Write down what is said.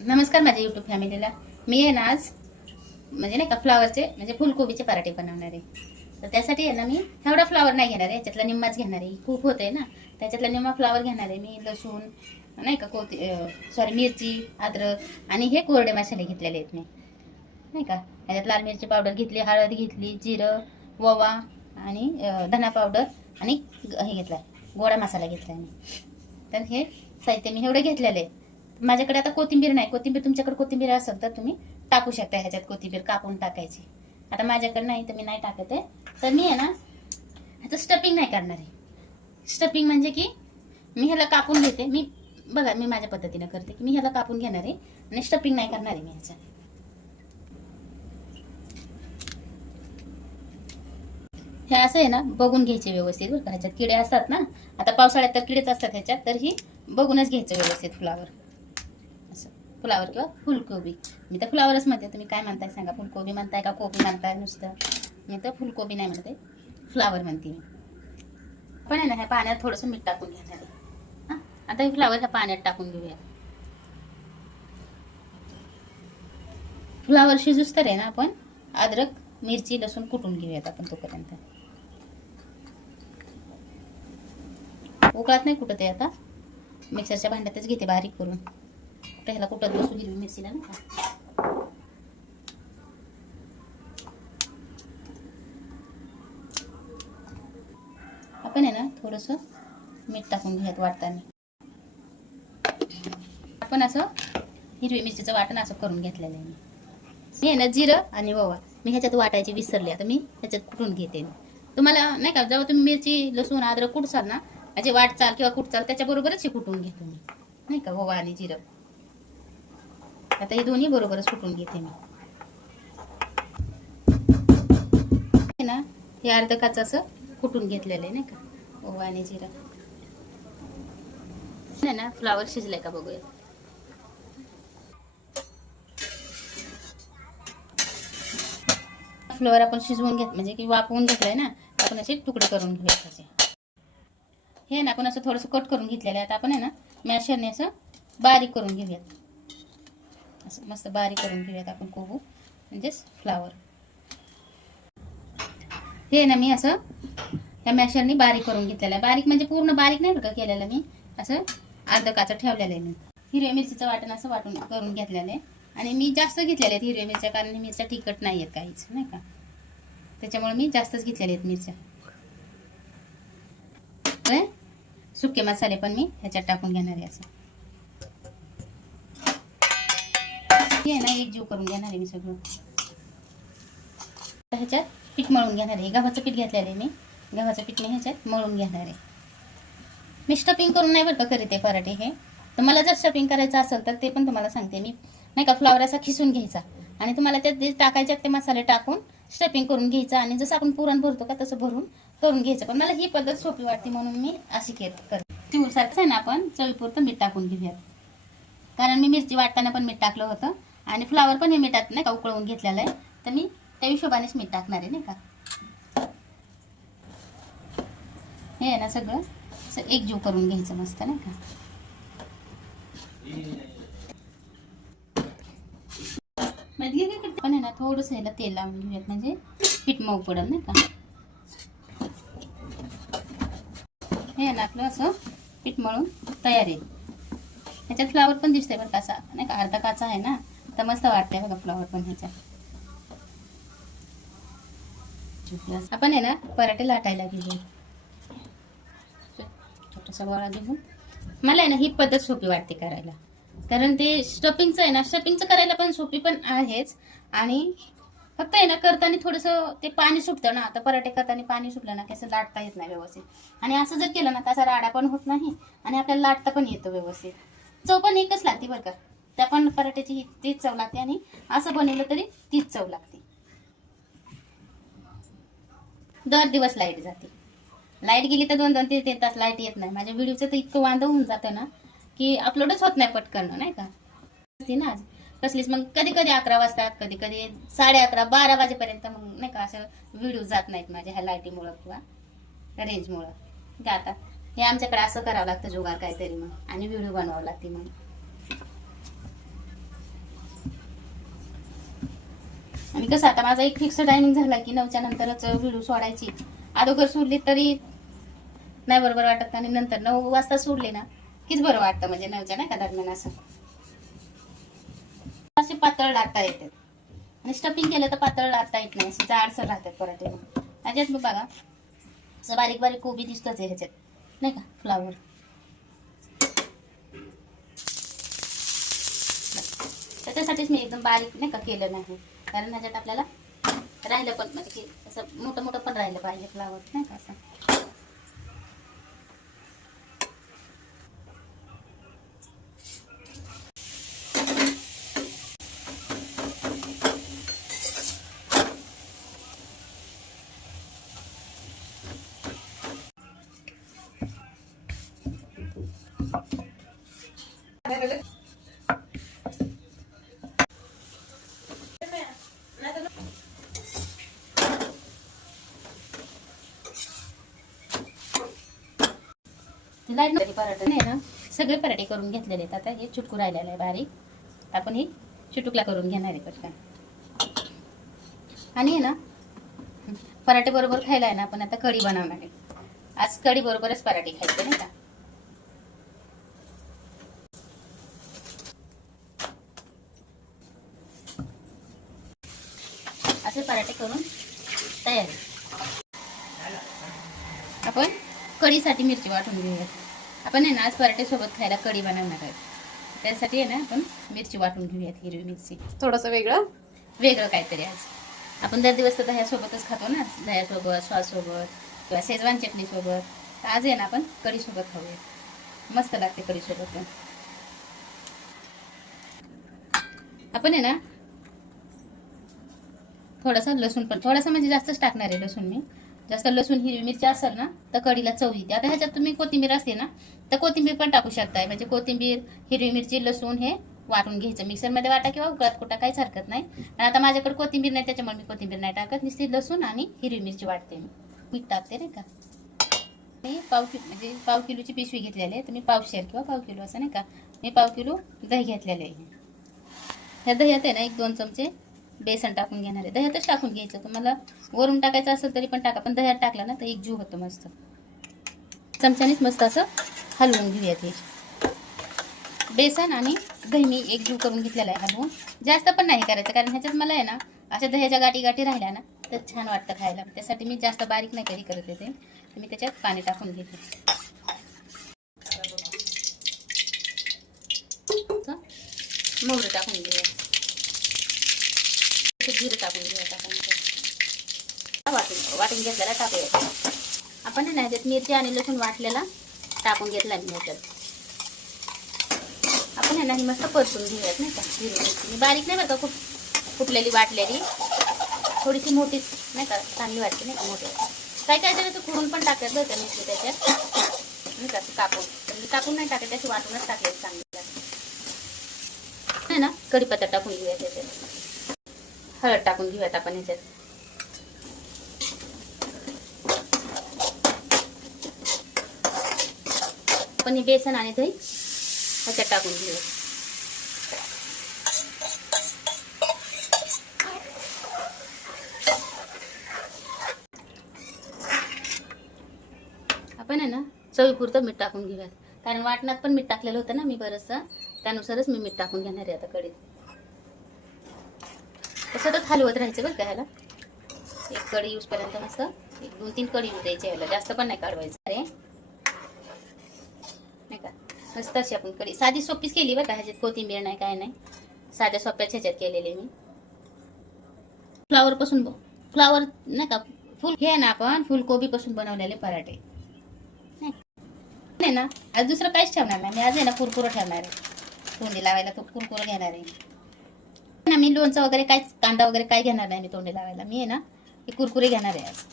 नमस्कार माझ्या यूट्यूब फॅमिलीला. मी आहे ना आज म्हणजे नाही का फ्लावरचे म्हणजे फुलकोबीचे पराठे बनवणार आहे. तर त्यासाठी आहे ना मी एवढा फ्लावर नाही घेणार आहे, याच्यातला निम्माच घेणार आहे. खूप होते ना, त्याच्यातला निम्मा फ्लावर घेणार आहे मी. लसूण नाही का सॉरी मिरची, अद्रक आणि हे कोरडे मसाले घेतलेले आहेत मी नाही का. याच्यात लाल मिरची पावडर घेतली, हळद घेतली, जिरं, ओवा आणि धना पावडर आणि हे घेतला गोडा मसाला घेतला मी. तर हे साहित्य मी एवढे घेतलेले आहे. माझ्याकडे आता कोथिंबीर नाही. कोथिंबीर तुमच्याकडे कोथिंबीर असेल तर तुम्ही टाकू शकता, ह्याच्यात कोथिंबीर कापून टाकायची. आता माझ्याकडे नाही तर मी नाही टाकत आहे. तर मी आहे ना ह्याचं स्टफिंग नाही करणार आहे. स्टफिंग म्हणजे की मी ह्याला कापून घेते. मी बघा मी माझ्या पद्धतीने करते की मी ह्याला कापून घेणार आहे आणि स्टफिंग नाही करणार आहे मी ह्याचं. हे असं आहे ना बघून घ्यायचे व्यवस्थित बरं का. ह्याच्यात किडे असतात ना, आता पावसाळ्यात तर किडेच असतात ह्याच्यात, तर ही बघूनच घ्यायचं व्यवस्थित फ्लावर. असं फ्लावर किंवा फुलकोबी. मी तर फ्लावरच म्हणते, तुम्ही काय म्हणताय सांगा. फुलकोबी म्हणताय का कोबी म्हणताय नुसतं? मी तर फुलकोबी नाही म्हणते, फ्लावर म्हणते मी. पण आहे ना ह्या पाण्यात थोडंसं मीठ टाकून घेणार आहे. हां, आता हे फ्लावर ह्या पाण्यात टाकून घेऊया. फ्लावर शिजूस तर आहे ना आपण अद्रक, मिरची, लसूण कुटून घेऊयात आपण तोपर्यंत. उकळत नाही कुठं ते, आता मिक्सरच्या भांड्यातच घेते बारीक करून. कुठं ह्याला कुठं बसू हिरवी मिरचीला ना का. आपण आहे ना थोडंसं मीठ टाकून घेऊयात वाटताना. आपण असं हिरवी मिरचीचं वाटण असं करून घेतलेलं आहे मी आहे ना. जिरं आणि ओवा मी ह्याच्यात वाटायची विसरले, आता मी ह्याच्यात कुटून घेते. तुम्हाला नाही का जेव्हा तुम्ही मिरची, लसूण, अद्रक कुटसाल ना, म्हणजे वाटचाल किंवा कुटचाल त्याच्याबरोबरच हे कुटून घेतो मी नाही का. ओवा आणि जिरं आता हे दोन्ही बरोबरच कुटून घेते मी ना. हे अर्ध काच असं कुटून घेतलेलं आहे नाही का, ओवा आणि जिरं. नाही ना फ्लावर शिजलाय का बघूया. फ्लावर आपण शिजवून घेत म्हणजे की वाफवून घेतलंय ना, आपण असे तुकडे करून घेऊया त्याचे. हे ना आपण असं थोडंसं कट करून घेतलेलं आहे. आता आपण आहे ना मॅशरने असं बारीक करून घेऊयात. असं मस्त बारीक करून घेऊयात आपण कोबू म्हणजेच फ्लावर. हे ना मी असं त्या मॅशरने बारीक करून घेतलेलं आहे. बारीक म्हणजे पूर्ण बारीक नाही बरं केलेलं, मी असं अर्ध काचं ठेवलेलं आहे. मी हिरव्या मिरचीचं वाटण असं वाटून करून घेतलेलं आहे. आणि मी जास्त घेतलेले आहेत हिरव्या मिरच्या, कारण मिरच्या तिखट नाही आहेत काहीच नाही का, त्याच्यामुळे मी जास्तच घेतलेले आहेत मिरच्या. सुके मसाले पण मी ह्याच्यात टाकून घेणार आहे. असं हे ना एक जीव करून घेणार आहे मी सगळं. ह्याच्यात पीठ मळून घेणार आहे. गव्हाचं पीठ घेतलेलं आहे मी. गव्हाचं पीठ मी ह्याच्यात मळून घेणार आहे. मी स्टफिंग करून नाही बरं का करीते पराठे हे. तर मला जर स्टफिंग करायचं असेल तर ते पण तुम्हाला सांगते मी नाही का. फ्लावर असा खिसून घ्यायचा आणि तुम्हाला त्यात टाकायचे ते मसाले टाकून स्टफिंग करून घ्यायचं आणि जसं आपण पुरण भरतो का तसं भरून करून घ्यायचं. पण मला ही पद्धत सोपी वाटते म्हणून मी अशी करते. चिवसारखं आहे ना आपण चवीपुरतं मीठ टाकून घेऊयात, कारण मी मिरची वाटताना पण मीठ टाकलं होतं आणि फ्लावर पण हे मीठात नाही का उकळवून घेतलेलं आहे. तर मी त्या हिशोबानेच मीठ टाकणार आहे नाही का. हे आहे ना सगळं असं एकजीव करून घ्यायचं मस्त नाही का. पण आहे ना थोडंसं ह्याला तेल लावून घेऊयात म्हणजे पीठ मऊ पडेल नाही का. हे आहे ना आपलं असं पीठ मळून तयार आहे. ह्याच्यात फ्लावर पण दिसतंय बरं कसा नाही का, अर्धा काचा आहे ना, तर मस्त वाटतंय बघा फ्लावर पण ह्याच्यात. आपण आहे ना पराठे लाटायला घेऊ. छोटासा गोळा घेऊन मला आहे ना ही पद्धत सोपी वाटते करायला, कारण ते स्टफिंगचं आहे ना, स्टफिंगचं करायला पण सोपी पण आहेच. आणि फक्त आहे ना करताना थोडंसं ते पाणी सुटतं ना. आता पराठे करताना पाणी सुटलं ना की असं लाटता येत नाही व्यवस्थित. आणि असं जर केलं ना त्याचा राडा पण होत नाही आणि आपल्याला लाटता पण येतं व्यवस्थित. चव पण एकच लागते बरं का. त्या पण पराठ्याची तीच चव लागते आणि असं बनवलं तरी तीच चव लागते. दर दिवस लाईट जाते. लाईट गेली तर 2-2, 3-3 तास लाईट येत नाही. माझ्या व्हिडिओचं तर इतकं वांदं होऊन जातं ना की अपलोडच होत नाही पटकन नाही का. ना कसलीच मग कधी कधी 11 वाजतात, कधी कधी 11:30, 12 वाजेपर्यंत मग नाही का असं व्हिडिओ जात नाहीत माझ्या ह्या लाईटीमुळं किंवा रेंजमुळं. का आता हे आमच्याकडे असं करावं लागतं जुगार काहीतरी मग, आणि व्हिडिओ बनवावं लागते मग. आणि कसं आता माझा एक फिक्स टायमिंग झाला की 9च्या नंतरच व्हिडिओ सोडायची. अगोदर सोडली तरी नाही बरोबर वाटत आणि नंतर 9 वाजता सोडले ना कीच बरं वाटतं, म्हणजे 9च्या नाही का दरम्यान. असं असे पातळ लाटता येतात आणि स्टफिंग केलं तर पातळ लाटता येत नाही, असे जाडसर राहतात पराठे. त्याच्यात मग बघा असं बारीक बारीक कोबी दिसतच आहे ह्याच्यात नाही का, फ्लावर. त्याच्यासाठीच मी एकदम बारीक नाही का केलं नाही, कारण ह्याच्यात आपल्याला राहिलं पण म्हणजे की असं मोठं मोठं पण राहिलं पाहिजे फ्लावर नाही का असं. लाईट नव्हती पराठे नाही ना, सगळे पराठे करून घेतलेले आहेत. आता हे चुटकू राहिलेलं आहे बारीक, आपण हे चुटुकला करून घेणार आहे पटकन. आणि ना पराठे बरोबर खायला आहे ना आपण आता कढी बनवणार आहे. आज कढी बरोबरच पराठे खायचे नाही का. असे पराठे करून तयार. आपण कढीसाठी मिरची वाटून घेऊयात. आपण आहे ना आज पराठे सोबत खायला कढी बनवणार आहे, त्यासाठी आहे ना आपण मिरची वाटून घेऊयात. हिरवी मिरची, थोडंसं वेगळं काहीतरी. आज आपण दर दिवस तर दह्यासोबतच खातो ना, दह्यासोबत, सॉससोबत किंवा शेजवान चटणीसोबत. तर आज आहे ना आपण कढीसोबत खाऊया, मस्त लागते कढीसोबत. आपण आहे ना थोडासा लसूण पण, थोडासा म्हणजे जास्तच टाकणार आहे लसूण मी. जास्त लसूण हिरवी मिरची असेल ना तर कढीला चव येते. आता ह्याच्यात तुम्ही कोथिंबीर असते ना तर कोथिंबीर पण टाकू शकताय. म्हणजे कोथिंबीर, हिरवी मिरची, लसूण हे वाटून घ्यायचं मिक्सरमध्ये वाटा किंवा उकळात कुटा, काहीच हरकत नाही. आणि आता माझ्याकडे कोथिंबीर नाही त्याच्यामुळे मी कोथिंबीर नाही टाकत, नुसती लसूण आणि हिरवी मिरची वाटते मी. मीठ टाकते नाही का. मी पाव किलोची पिशवी घेतलेली आहे, तर मी पावशेर किंवा पाव किलो असं नाही का, मी पाव किलो दही घेतलेले आहे. ह्या दह्यात आहे ना 1-2 चमचे बेसन टाकून घेणार आहे. दह्यातच टाकून घ्यायचं, तुम्हाला वरून टाकायचं असेल तरी पण टाका, पण दह्यात टाकलं ना तर एक जीव होतो मस्त. चमच्यानेच मस्त असं हलवून घेऊयात. हे बेसन आणि दही मी एक जीव करून घेतलेला आहे हलवून. जास्त पण नाही करायचं, कारण ह्याच्यात मला आहे ना अशा दह्याच्या गाठी गाठी राहिल्या ना तर छान वाटतं खायला. त्यासाठी मी जास्त बारीक नाही कधी करत येते, तर मी त्याच्यात पाणी टाकून घेते. मोहरी टाकून घेऊया, जिरं टाकून घेऊया. वाटून घेतलेला टाकूया. आपण आहे ना ह्याच्यात मिरची आणि लसूण वाटलेला टाकून घेतला मी ह्याच्यात. आपण आहे ना ही मस्त परतून घेऊयात नाही का. हिरवी मिरची मी बारीक नाही बरं का, खूप फुटलेली वाटलेली, थोडीशी मोठीच नाही का, चांगली वाटते नाही का मोठी. काय काय जरा तर खुडून पण टाकतात बरं का मिरची त्याच्यात नाही का, कापून. तर मी कापून नाही टाकत, त्याची वाटूनच टाकले चांगली आहे ना. कढीपत्ता टाकून घेऊया त्याच्यात, हळद टाकून घेऊयात आपण ह्याच्यात. आपण हे बेसन आणि दही ह्याच्यात टाकून घेऊया. आपण आहे ना चवीपुरतं मीठ टाकून घेऊयात, कारण वाटणात पण मीठ टाकलेलं होतं ना मी बरंचसं, त्यानुसारच मी मीठ टाकून घेणार आहे आता कढीत. सतत हलवत राहायचं बरं का ह्याला. एक कढी यूजपर्यंत मस्त 1-2-3 कढी येऊ द्यायची ह्याला, जास्त पण नाही काढवायचं. अरे नाही का, मस्त अशी आपण कढी साधी सोपीच केली बरं का. ह्याच्यात कोथिंबीर नाही, काय नाही, साध्या सोप्याच ह्याच्यात केलेले मी. फ्लावर नाही का, फुल हे ना आपण फुलकोबी पासून बनवलेले पराठे नाही ना. आज दुसरं काहीच ठेवणार नाही मी. आज आहे ना कुरकुरं ठेवणार आहे, तोंडी लावायला तो कुरकुरं घेणार आहे ना मी. लोणचं वगैरे काय, कांदा वगैरे काय घेणार नाही मी तोंडी लावायला. मी आहे ना हे कुरकुरे घेणार आहे आज.